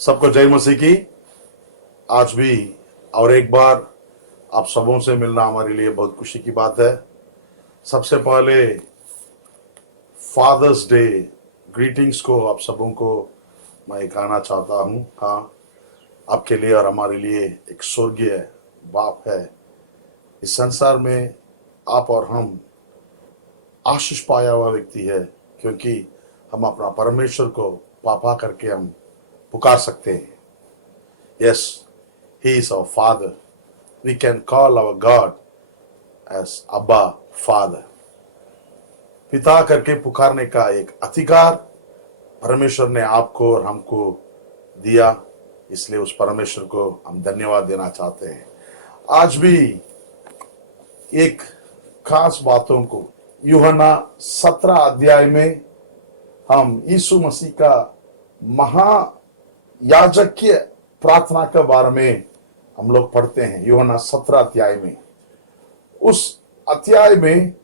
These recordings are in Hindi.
सबको जय मसीह की। आज भी और एक बार आप सबों से मिलना हमारे लिए बहुत खुशी की बात है। सबसे पहले फादर्स डे ग्रीटिंग्स को आप सबों को मैं कहना चाहता हूँ। हाँ, आपके लिए और हमारे लिए एक स्वर्गीय बाप है। इस संसार में आप और हम आशीष पाया हुआ व्यक्ति है, क्योंकि हम अपना परमेश्वर को पापा करके हम पुकार सकते हैं। Yes, he is our father. We can call our God as Abba father. पिता करके पुकारने का एक अधिकार परमेश्वर ने आपको और हमको दिया, इसलिए उस परमेश्वर को हम धन्यवाद देना चाहते हैं। आज भी एक खास बातों को यूहन्ना 17 अध्याय में हम यीशु मसीह का महायाजकीय प्रार्थना के बारे में हम लोग पढ़ते हैं। यूहन्ना 17 अध्याय में, उस अध्याय में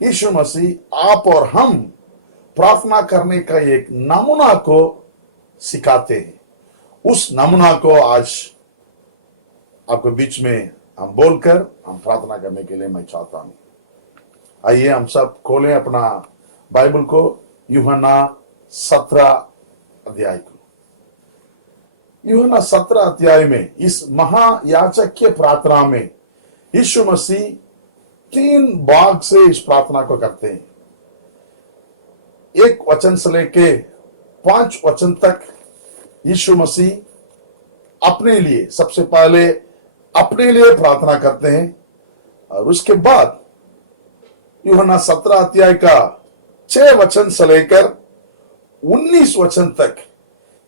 यीशु मसीह आप और हम प्रार्थना करने का एक नमूना को सिखाते हैं। उस नमूना को आज आपके बीच में हम बोलकर हम प्रार्थना करने के लिए मैं चाहता हूं। आइए हम सब खोलें अपना बाइबल को, यूहन्ना 17 अध्याय को। यूहन्ना 17 अध्याय में इस महायाजकीय प्रार्थना में यीशु मसीह 3 भाग से इस प्रार्थना को करते हैं। 1 वचन से लेके 5 वचन तक यीशु मसीह अपने लिए, सबसे पहले अपने लिए प्रार्थना करते हैं, और उसके बाद यूहन्ना 17 अध्याय का 6 वचन से लेकर 19 वचन तक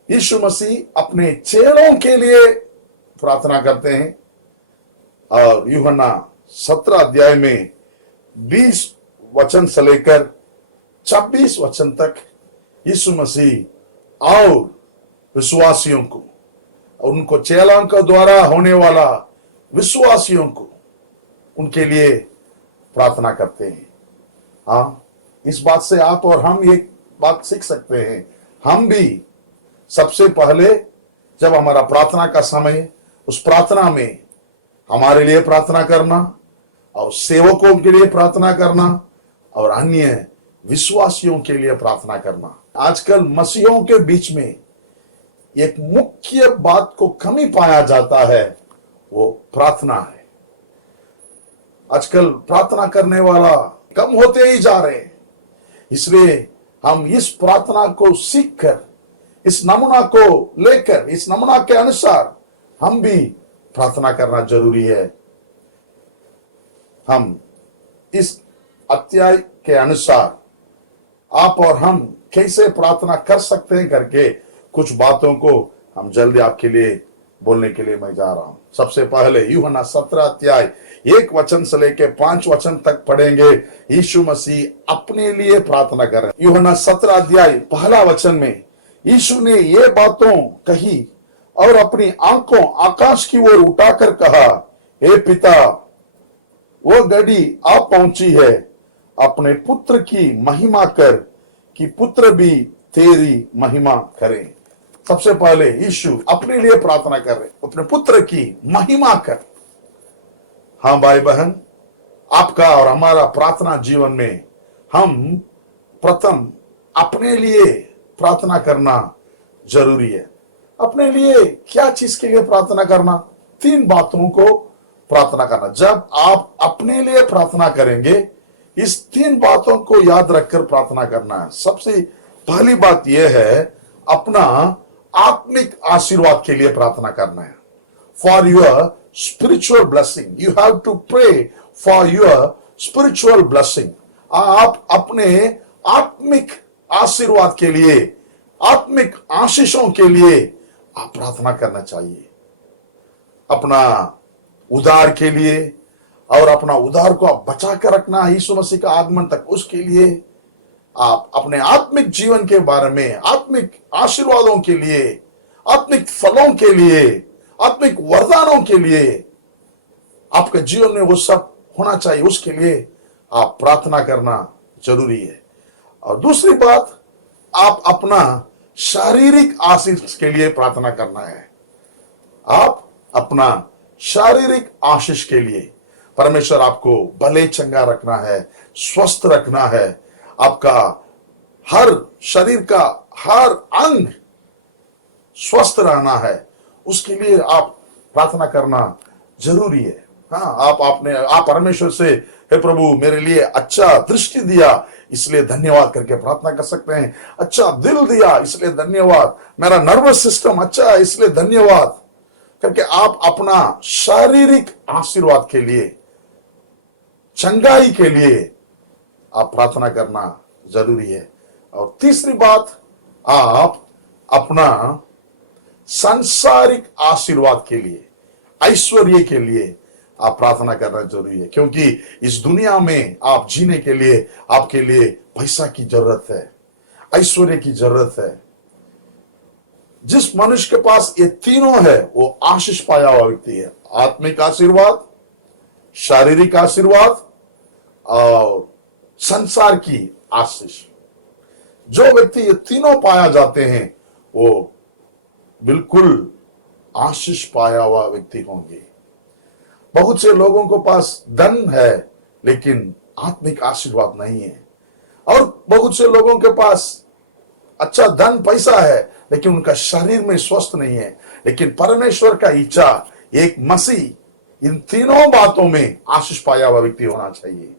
यीशु मसीह अपने चेलों के लिए प्रार्थना करते हैं। और यूहन्ना 17 अध्याय में 20 वचन से लेकर 26 वचन तक यीशु मसीह और विश्वासियों को, उनको चेलों के द्वारा होने वाला विश्वासियों को, उनके लिए प्रार्थना करते हैं। हाँ, इस बात से आप और हम एक बात सीख सकते हैं। हम भी सबसे पहले जब हमारा प्रार्थना का समय, उस प्रार्थना में हमारे लिए प्रार्थना करना और सेवकों के लिए प्रार्थना करना और अन्य विश्वासियों के लिए प्रार्थना करना। आजकल मसीहों के बीच में एक मुख्य बात को कमी पाया जाता है, वो प्रार्थना है। आजकल प्रार्थना करने वाला कम होते ही जा रहे हैं। इसलिए हम इस प्रार्थना को सीखकर, इस नमूना को लेकर, इस नमूना के अनुसार हम भी प्रार्थना करना जरूरी है। हम इस अध्याय के अनुसार आप और हम कैसे प्रार्थना कर सकते हैं करके कुछ बातों को हम जल्दी आपके लिए बोलने के लिए मैं जा रहा हूं। सबसे पहले यूहन्ना 17 अध्याय 1 वचन से लेके 5 वचन तक पढ़ेंगे। यीशु मसीह अपने लिए प्रार्थना कर रहे हैं। यूहन्ना 17 अध्याय पहला वचन में यीशु ने ये बातों कही और अपनी आंखों आकाश की ओर उठाकर कहा, हे पिता, वो घड़ी आ पहुंची है, अपने पुत्र की महिमा कर कि पुत्र भी तेरी महिमा करें। सबसे पहले यीशु अपने लिए प्रार्थना कर रहे, अपने पुत्र की महिमा कर। हाँ भाई बहन, आपका और हमारा प्रार्थना जीवन में हम प्रथम अपने लिए प्रार्थना करना जरूरी है। अपने लिए क्या चीज के लिए प्रार्थना करना? 3 बातों को प्रार्थना करना। जब आप अपने लिए प्रार्थना करेंगे, इस 3 बातों को याद रखकर प्रार्थना करना है। सबसे पहली बात यह है, अपना आत्मिक आशीर्वाद के लिए प्रार्थना करना है। For your spiritual blessing, you have to pray for your spiritual blessing. आप अपने आत्मिक आशीर्वाद के लिए, आत्मिक आशीषों के लिए आप प्रार्थना करना चाहिए। अपना उद्धार के लिए, और अपना उद्धार को आप बचा कर रखना यीशु मसीह का आगमन तक, उसके लिए आप अपने आत्मिक जीवन के बारे में, आत्मिक आशीर्वादों के लिए, आत्मिक फलों के लिए, आत्मिक वरदानों के लिए, आपके जीवन में वो सब होना चाहिए, उसके लिए आप प्रार्थना करना जरूरी है। और दूसरी बात, आप अपना शारीरिक आशीष के लिए प्रार्थना करना है। आप अपना शारीरिक आशीष के लिए, परमेश्वर आपको भले चंगा रखना है, स्वस्थ रखना है, आपका हर शरीर का हर अंग स्वस्थ रहना है, उसके लिए आप प्रार्थना करना जरूरी है। हाँ, आप परमेश्वर से, हे प्रभु मेरे लिए अच्छा दृष्टि दिया इसलिए धन्यवाद करके प्रार्थना कर सकते हैं। अच्छा दिल दिया इसलिए धन्यवाद, मेरा नर्वस सिस्टम अच्छा है इसलिए धन्यवाद करके आप अपना शारीरिक आशीर्वाद के लिए, चंगाई के लिए आप प्रार्थना करना जरूरी है। और तीसरी बात, आप अपना सांसारिक आशीर्वाद के लिए, ऐश्वर्य के लिए आप प्रार्थना करना जरूरी है, क्योंकि इस दुनिया में आप जीने के लिए आपके लिए पैसा की जरूरत है, ऐश्वर्य की जरूरत है। जिस मनुष्य के पास ये तीनों है वो आशीष पाया हुआ व्यक्ति है। आत्मिक आशीर्वाद, शारीरिक आशीर्वाद और संसार की आशीष। जो व्यक्ति ये तीनों पाया जाते हैं वो बिल्कुल आशीष पाया हुआ व्यक्ति होंगे। बहुत से लोगों को पास धन है लेकिन आत्मिक आशीर्वाद नहीं है, और बहुत से लोगों के पास अच्छा धन पैसा है लेकिन उनका शरीर में स्वस्थ नहीं है। लेकिन परमेश्वर का इच्छा एक मसीह इन तीनों बातों में आशीष पाया हुआ व्यक्ति होना चाहिए।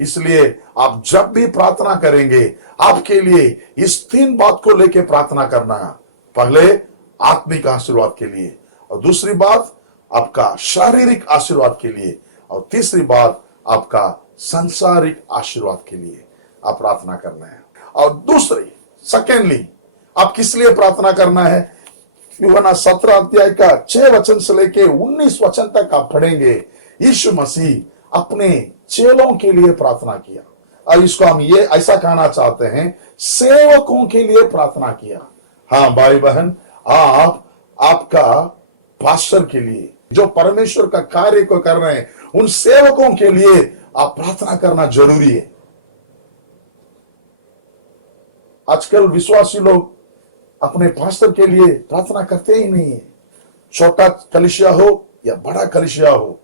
इसलिए आप जब भी प्रार्थना करेंगे आपके लिए इस तीन बात को लेकर प्रार्थना करना है। पहले आत्मिक आशीर्वाद के लिए, और दूसरी बात आपका शारीरिक आशीर्वाद के लिए, और तीसरी बात आपका सांसारिक आशीर्वाद के लिए आप प्रार्थना करना है। और दूसरी सेकेंडली आप किस लिए प्रार्थना करना है? यूहन्ना 17 अध्याय का 6 वचन से लेके 19 वचन तक आप पढ़ेंगे। यीशु मसीह अपने चेलों के लिए प्रार्थना किया, और इसको हम ये ऐसा कहना चाहते हैं, सेवकों के लिए प्रार्थना किया। हाँ भाई बहन, आप आपका पास्टर के लिए, जो परमेश्वर का कार्य को कर रहे हैं, उन सेवकों के लिए आप प्रार्थना करना जरूरी है। आजकल विश्वासी लोग अपने पास्टर के लिए प्रार्थना करते ही नहीं है। छोटा कलीसिया हो या बड़ा कलीसिया हो,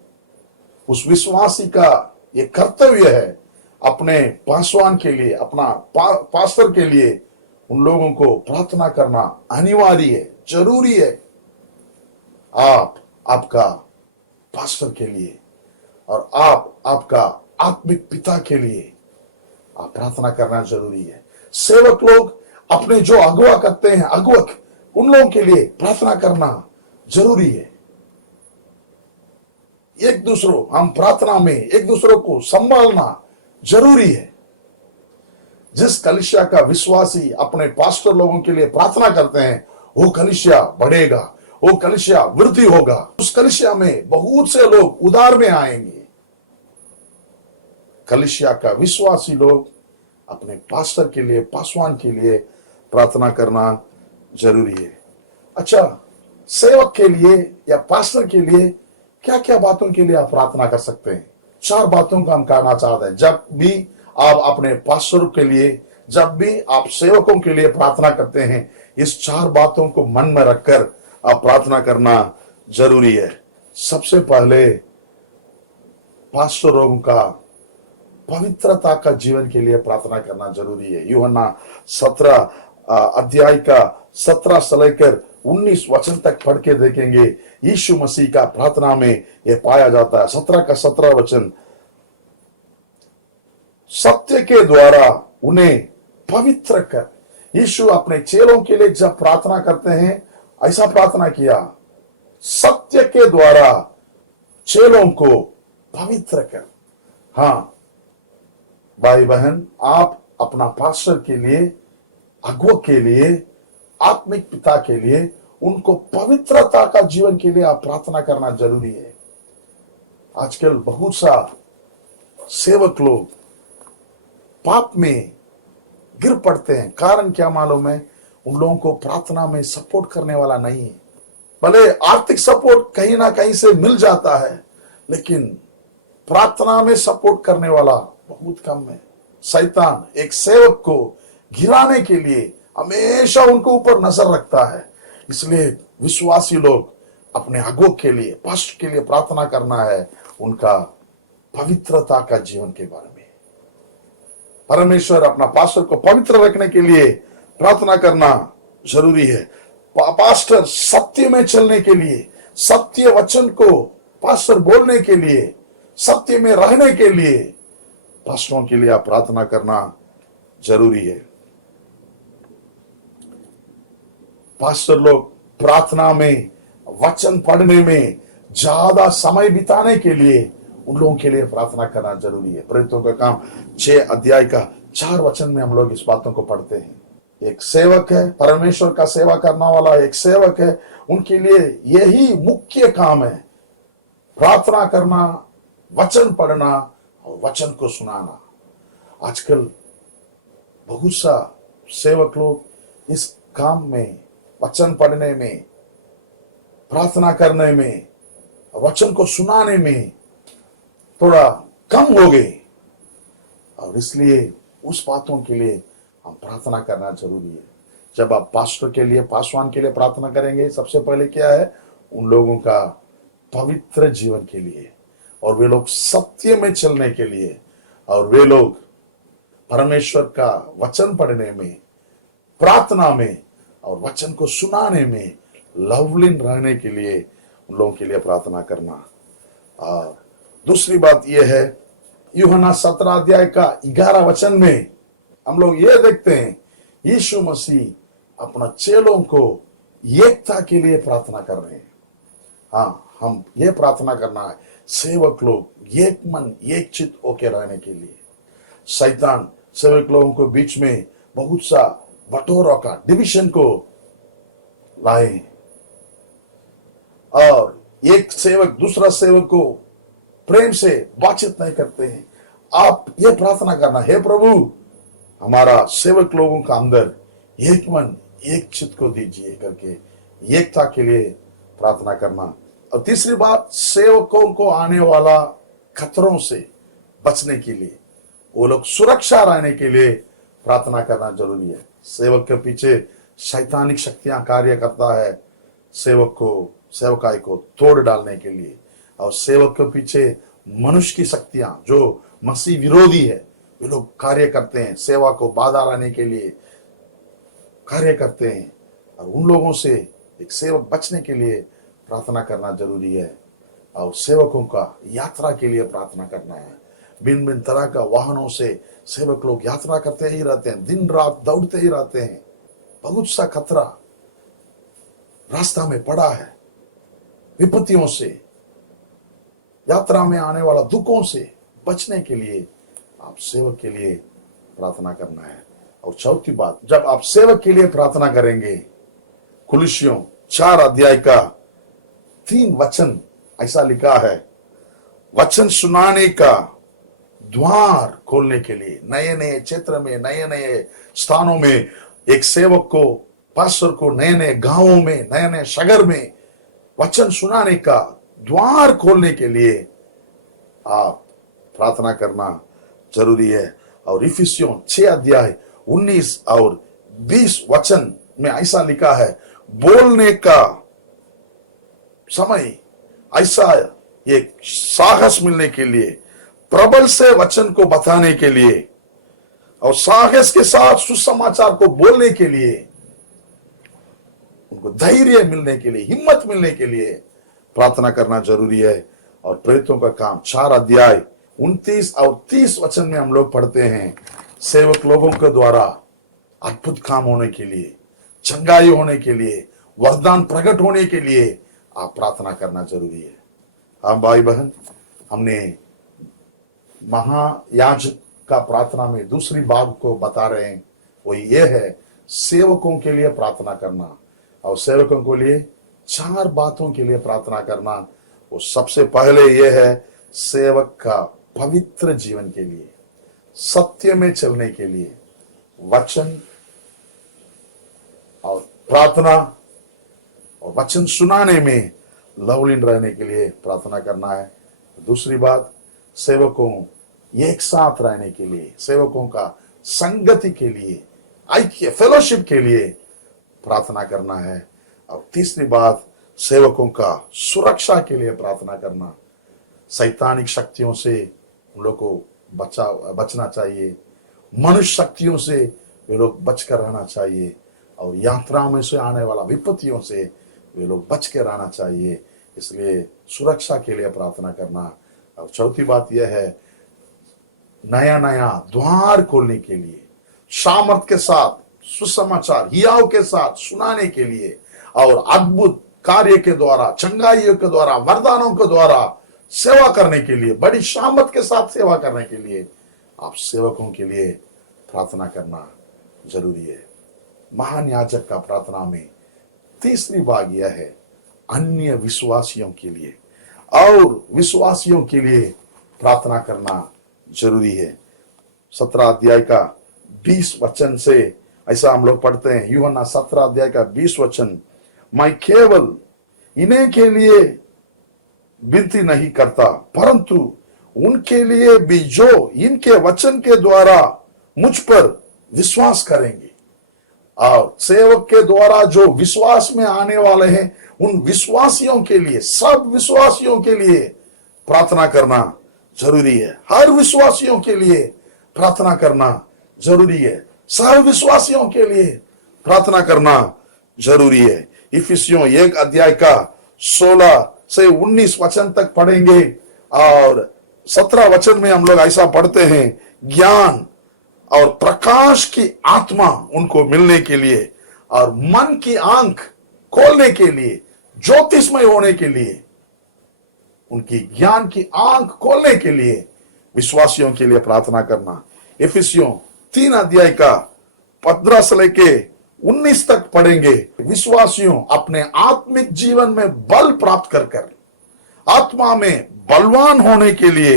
उस विश्वासी का ये कर्तव्य है अपने पासवान के लिए, अपना पास्टर के लिए उन लोगों को प्रार्थना करना अनिवार्य है, जरूरी है। आप आपका पास्टर के लिए और आप आपका आत्मिक पिता के लिए आप प्रार्थना करना जरूरी है। सेवक लोग अपने जो अगुवा करते हैं, अगुवक, उन लोगों के लिए प्रार्थना करना जरूरी है। एक दूसरों, हम प्रार्थना में एक दूसरों को संभालना जरूरी है। जिस कलीसिया का विश्वासी अपने पास्टर लोगों के लिए प्रार्थना करते हैं, वो कलीसिया बढ़ेगा, वो कलीसिया वृद्धि होगा। उस कलीसिया में बहुत से लोग उद्धार में आएंगे। कलीसिया का विश्वासी लोग अपने पास्टर के लिए, पासवान के लिए प्रार्थना करना जरूरी है। अच्छा, सेवक के लिए या पास्टर के लिए क्या क्या बातों के लिए आप प्रार्थना कर सकते हैं? 4 बातों का हम कहना चाहते हैं। जब भी आप अपने पास्टर के लिए, जब भी आप सेवकों के लिए प्रार्थना करते हैं, इस 4 बातों को मन में रखकर आप प्रार्थना करना जरूरी है। सबसे पहले पास्टरों का पवित्रता का जीवन के लिए प्रार्थना करना जरूरी है। यूहन्ना 17 अध्याय का 17 से लेकर 19 वचन तक पढ़ के देखेंगे। यीशु मसीह का प्रार्थना में यह पाया जाता है। 17 का 17 वचन, सत्य के द्वारा उन्हें पवित्र कर। यीशु अपने चेलों के लिए जब प्रार्थना करते हैं, ऐसा प्रार्थना किया, सत्य के द्वारा चेलों को पवित्र कर। हाँ भाई बहन, आप अपना पास्टर के लिए, अगुवा के लिए, आत्मिक पिता के लिए, उनको पवित्रता का जीवन के लिए आप प्रार्थना करना जरूरी है। आजकल बहुत सा सेवक लोग पाप में गिर पड़ते हैं। कारण क्या मालूम है? उन लोगों को प्रार्थना में सपोर्ट करने वाला नहीं है। भले आर्थिक सपोर्ट कहीं ना कहीं से मिल जाता है, लेकिन प्रार्थना में सपोर्ट करने वाला बहुत कम है। शैतान एक सेवक को गिराने के लिए हमेशा उनको ऊपर नजर रखता है। इसलिए विश्वासी लोग अपने अगुवों के लिए, पास्टर के लिए प्रार्थना करना है, उनका पवित्रता का जीवन के बारे में। परमेश्वर अपना पास्टर को पवित्र रखने के लिए प्रार्थना करना जरूरी है। पास्टर सत्य में चलने के लिए, सत्य वचन को पास्टर बोलने के लिए, सत्य में रहने के लिए पास्टरों के लिए आप प्रार्थना करना जरूरी है। पास्टर लोग प्रार्थना में, वचन पढ़ने में ज्यादा समय बिताने के लिए उन लोगों के लिए प्रार्थना करना जरूरी है। प्रेरितों का काम 6 अध्याय का 4 वचन में हम लोग इस बातों को पढ़ते हैं। एक सेवक है, परमेश्वर का सेवा करने वाला एक सेवक है, उनके लिए यही मुख्य काम है, प्रार्थना करना, वचन पढ़ना और वचन को सुनाना। आजकल बहुत सा सेवक लोग इस काम में, वचन पढ़ने में, प्रार्थना करने में, वचन को सुनाने में थोड़ा कम हो गए, और इसलिए उस बातों के लिए हम प्रार्थना करना जरूरी है। जब आप पास्टर के लिए, पासवान के लिए प्रार्थना करेंगे, सबसे पहले क्या है, उन लोगों का पवित्र जीवन के लिए, और वे लोग सत्य में चलने के लिए, और वे लोग परमेश्वर का वचन पढ़ने में, प्रार्थना में और वचन को सुनाने में लवलीन रहने के लिए उन लोगों के लिए प्रार्थना करना। और दूसरी बात यह है, यूहन्ना 17 अध्याय का 11 वचन में हम लोग ये देखते हैं, यीशु मसीह अपना चेलों को एकता के लिए प्रार्थना कर रहे हैं। हाँ, हम ये प्रार्थना करना है, सेवक लोग एक मन एक चित्त होकर रहने के लिए। शैतान सेवक लोगों के बीच में बहुत सा बटोरा का, डिविजन को लाए, और एक सेवक दूसरा सेवक को प्रेम से बातचीत नहीं करते हैं। आप ये प्रार्थना करना, हे प्रभु, हमारा सेवक लोगों का अंदर एक मन एक चित्त को दीजिए करके एकता के लिए प्रार्थना करना। और तीसरी बात, सेवकों को आने वाला खतरों से बचने के लिए, वो लोग सुरक्षा रहने के लिए प्रार्थना करना जरूरी है। सेवक के पीछे शैतानिक शक्तियां कार्य करता है, सेवकाई को तोड़ डालने के लिए, और सेवक के पीछे मनुष्य की शक्तियां जो मसीह विरोधी है, वे लोग कार्य करते हैं, सेवा को बाधा लाने के लिए कार्य करते हैं। और उन लोगों से एक सेवक बचने के लिए प्रार्थना करना जरूरी है। और सेवकों का यात्रा के लिए प्रार्थना करना है। भिन्न भिन्न तरह का वाहनों से सेवक लोग यात्रा करते ही रहते हैं, दिन रात दौड़ते ही रहते हैं। बहुत सा खतरा रास्ता में पड़ा है, विपत्तियों से, यात्रा में आने वाला दुखों से बचने के लिए आप सेवक के लिए प्रार्थना करना है। और चौथी बात, जब आप सेवक के लिए प्रार्थना करेंगे, कुलिसियों 4 अध्याय का 3 वचन ऐसा लिखा है, वचन सुनाने का द्वार खोलने के लिए, नए नए क्षेत्र में, नए नए स्थानों में एक सेवक को, पास्टर को, नए नए गांवों में, नए नए शहर में वचन सुनाने का द्वार खोलने के लिए आप प्रार्थना करना जरूरी है। और इफिसियों 6 अध्याय 19 और 20 वचन में ऐसा लिखा है, बोलने का समय ऐसा एक साहस मिलने के लिए, प्रबल से वचन को बताने के लिए, और साहस के साथ सुसमाचार को बोलने के लिए, उनको धैर्य मिलने के लिए, हिम्मत मिलने के लिए प्रार्थना करना जरूरी है। और प्रेरितों का काम 4 अध्याय 29 और 30 वचन में हम लोग पढ़ते हैं, सेवक लोगों के द्वारा अद्भुत काम होने के लिए, चंगाई होने के लिए, वरदान प्रकट होने के लिए आप प्रार्थना करना जरूरी है। हाँ भाई बहन, हमने महायाजक का प्रार्थना में दूसरी बात को बता रहे हैं, वो ये है सेवकों के लिए प्रार्थना करना। और सेवकों के लिए 4 बातों के लिए प्रार्थना करना। वो सबसे पहले ये है, सेवक का पवित्र जीवन के लिए, सत्य में चलने के लिए, वचन और प्रार्थना और वचन सुनाने में लवलीन रहने के लिए प्रार्थना करना है। दूसरी बात, सेवकों एक साथ रहने के लिए, सेवकों का संगति के लिए ऐक्य फेलोशिप के लिए प्रार्थना करना है। और तीसरी बात, सेवकों का सुरक्षा के लिए प्रार्थना करना। सैतानिक शक्तियों से उन लोग को बचना चाहिए, मनुष्य शक्तियों से वे लोग बचकर रहना चाहिए, और यात्रा में से आने वाला विपत्तियों से वे लोग बच के रहना चाहिए। इसलिए सुरक्षा के लिए प्रार्थना करना। और चौथी बात यह है, नया नया द्वार खोलने के लिए, सामर्थ के साथ सुसमाचार हियाव के साथ सुनाने के लिए, और अद्भुत कार्य के द्वारा, चंगाइयों के द्वारा, वरदानों के द्वारा सेवा करने के लिए, बड़ी सामर्थ के साथ सेवा करने के लिए आप सेवकों के लिए प्रार्थना करना जरूरी है। महान याजक का प्रार्थना में तीसरी भाग यह है, अन्य विश्वासियों के लिए और विश्वासियों के लिए प्रार्थना करना जरूरी है। 17 अध्याय का 20 वचन से ऐसा हम लोग पढ़ते हैं, यूहन्ना 17 अध्याय का 20 वचन, मैं केवल इन्हीं के लिए विनती नहीं करता, परंतु उनके लिए भी जो इनके वचन के द्वारा मुझ पर विश्वास करेंगे। और सेवक के द्वारा जो विश्वास में आने वाले हैं, उन विश्वासियों के लिए, सब विश्वासियों के लिए प्रार्थना करना जरूरी है। हर विश्वासियों के लिए प्रार्थना करना जरूरी है। सब विश्वासियों के लिए प्रार्थना करना जरूरी है। इफिसियों 1 अध्याय का 16 से 19 वचन तक पढ़ेंगे, और 17 वचन में हम लोग ऐसा पढ़ते हैं, ज्ञान और प्रकाश की आत्मा उनको मिलने के लिए, और मन की आंख खोलने के लिए, ज्योतिषमय होने के लिए, उनकी ज्ञान की आंख खोलने के लिए विश्वासियों के लिए प्रार्थना करना। इफिसियों 3 अध्याय का 15 से लेके 19 तक पढ़ेंगे। विश्वासियों अपने आत्मिक जीवन में बल प्राप्त कर आत्मा में बलवान होने के लिए,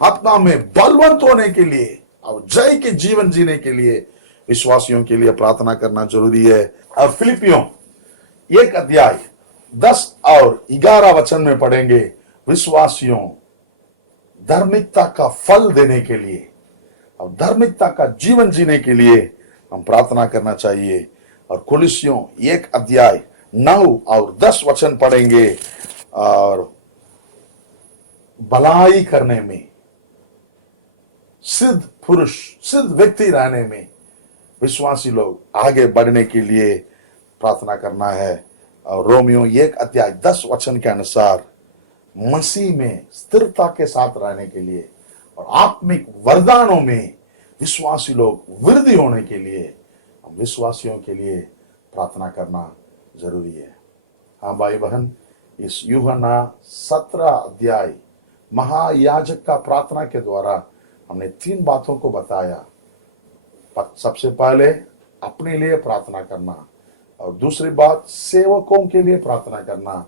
आत्मा में बलवंत होने के लिए और जय के जीवन जीने के लिए विश्वासियों के लिए प्रार्थना करना जरूरी है। और फिलिपियों 1 अध्याय 10 और 11 वचन में पढ़ेंगे, विश्वासियों धार्मिकता का फल देने के लिए और धार्मिकता का जीवन जीने के लिए हम प्रार्थना करना चाहिए। और कुलिसियों 1 अध्याय 9 और 10 वचन पढ़ेंगे, और भलाई करने में, सिद्ध पुरुष, सिद्ध व्यक्ति रहने में विश्वासी लोग आगे बढ़ने के लिए प्रार्थना करना है। और रोमियो 1 अध्याय 10 वचन के अनुसार मसीह में स्थिरता के साथ रहने के लिए और आत्मिक वरदानों में विश्वासी लोग वृद्धि होने के लिए हम विश्वासियों के लिए प्रार्थना करना जरूरी है। हाँ भाई बहन, इस यूहन्ना 17 अध्याय महायाजक का प्रार्थना के द्वारा हमने 3 बातों को बताया। सबसे पहले अपने लिए प्रार्थना करना, और दूसरी बात सेवकों के लिए प्रार्थना करना,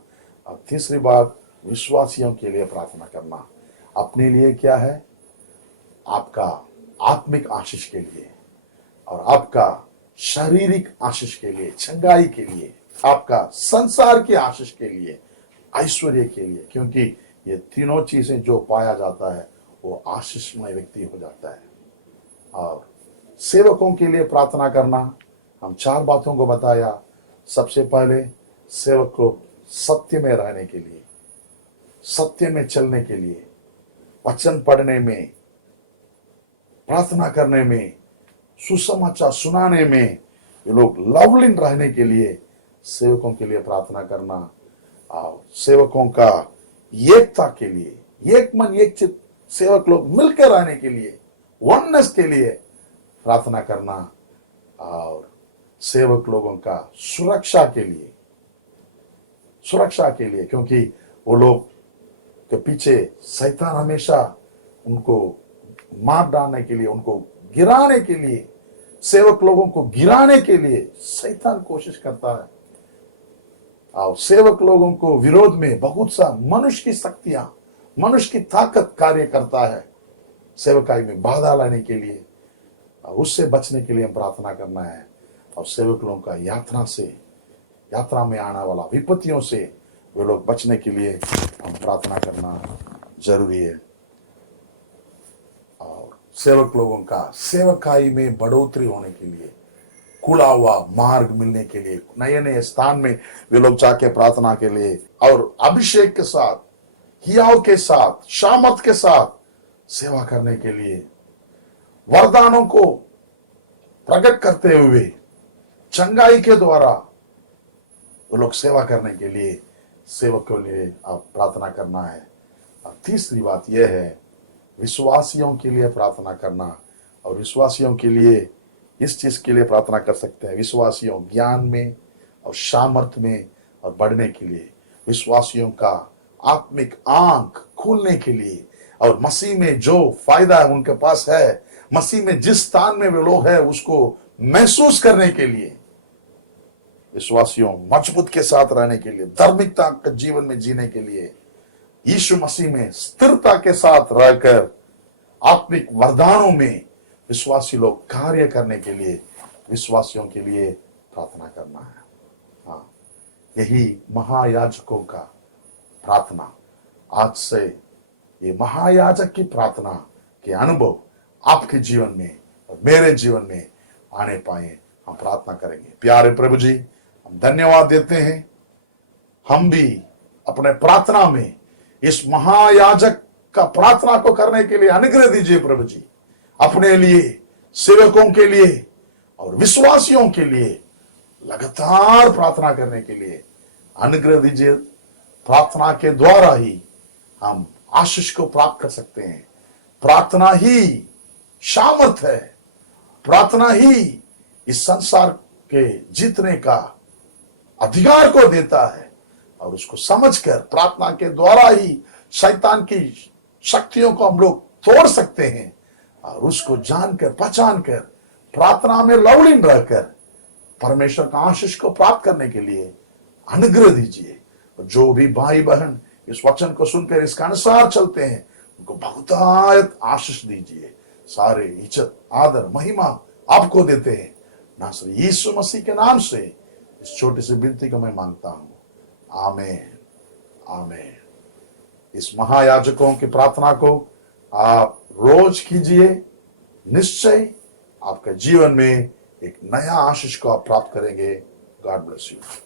और तीसरी बात विश्वासियों के लिए प्रार्थना करना। अपने लिए क्या है? आपका आत्मिक आशीष के लिए, और आपका शारीरिक आशीष के लिए, चंगाई के लिए, आपका संसार की आशीष के लिए, ऐश्वर्य के लिए, क्योंकि ये तीनों चीजें जो पाया जाता है वो आशीषमय व्यक्ति हो जाता है। और सेवकों के लिए प्रार्थना करना, हम 4 बातों को बताया। सबसे पहले सेवक को सत्य में रहने के लिए, सत्य में चलने के लिए, वचन पढ़ने में, प्रार्थना करने में, सुसमाचार सुनाने में, ये लोग लवलीन रहने के लिए सेवकों के लिए प्रार्थना करना। और सेवकों का एकता के लिए, एक मन एक चित्त सेवक लोग मिलकर रहने के लिए, वननेस के लिए प्रार्थना करना। और सेवक लोगों का सुरक्षा के लिए, क्योंकि वो लोग के पीछे शैतान हमेशा उनको मार डालने के लिए, उनको गिराने के लिए, सेवक लोगों को गिराने के लिए शैतान कोशिश करता है। और सेवक लोगों को विरोध में बहुत सा मनुष्य की शक्तियां, मनुष्य की ताकत कार्य करता है सेवकाई में बाधा लाने के लिए। उससे बचने के लिए हम प्रार्थना करना है। और सेवक लोगों का यात्रा में आने वाला विपत्तियों से वे लोग बचने के लिए हम प्रार्थना करना जरूरी है। और सेवक लोगों का सेवकाई में बढ़ोतरी होने के लिए, खुला हुआ मार्ग मिलने के लिए, नए नए स्थान में वे लोग जाके प्रार्थना के लिए और अभिषेक के साथ, हियाव के साथ, शामत के साथ सेवा करने के लिए, वरदानों को प्रकट करते हुए चंगाई के द्वारा वो लोग सेवा करने के लिए सेवक के लिए आप प्रार्थना करना है। और तीसरी बात यह है, विश्वासियों के लिए प्रार्थना करना। और विश्वासियों के लिए इस चीज के लिए प्रार्थना कर सकते हैं, विश्वासियों ज्ञान में और सामर्थ्य में और बढ़ने के लिए, विश्वासियों का आत्मिक आंख खुलने के लिए, और मसीह में जो फायदा उनके पास है, मसीह में जिस स्थान में वे लोग हैं उसको महसूस करने के लिए, विश्वासियों मजबूत के साथ रहने के लिए, धार्मिकता के जीवन में जीने के लिए, यीशु मसीह में स्थिरता के साथ रहकर आत्मिक वरदानों में विश्वासी लोग कार्य करने के लिए विश्वासियों के लिए प्रार्थना करना है। हाँ, यही महायाजकों का प्रार्थना। आज से ये महायाजक की प्रार्थना के अनुभव आपके जीवन में और मेरे जीवन में आने पाए, हम प्रार्थना करेंगे। प्यारे प्रभु जी, हम धन्यवाद देते हैं, हम भी अपने प्रार्थना में इस महायाजक का प्रार्थना को करने के लिए अनुग्रह दीजिए प्रभु जी। अपने लिए, सेवकों के लिए और विश्वासियों के लिए लगातार प्रार्थना करने के लिए अनुग्रह दीजिए। प्रार्थना के द्वारा ही हम आशीष को प्राप्त कर सकते हैं। प्रार्थना ही सामर्थ्य है, प्रार्थना ही इस संसार के जीतने का अधिकार को देता है। और उसको समझकर प्रार्थना के द्वारा ही शैतान की शक्तियों को हम लोग तोड़ सकते हैं। और उसको जानकर, पहचानकर, प्रार्थना में लवलीन रहकर परमेश्वर का आशीष को प्राप्त करने के लिए अनुग्रह दीजिए। जो भी भाई बहन इस वचन को सुनकर इसके अनुसार चलते हैं, उनको बहुतायत आशीष दीजिए। सारे इज्जत, आदर, महिमा आपको देते हैं। नासरी यीशु मसीह के नाम से इस छोटी सी विनती को मैं मांगता हूं। आमीन, आमीन। इस महायाजकों की प्रार्थना को आप रोज कीजिए, निश्चय आपके जीवन में एक नया आशीष को आप प्राप्त करेंगे। God bless you.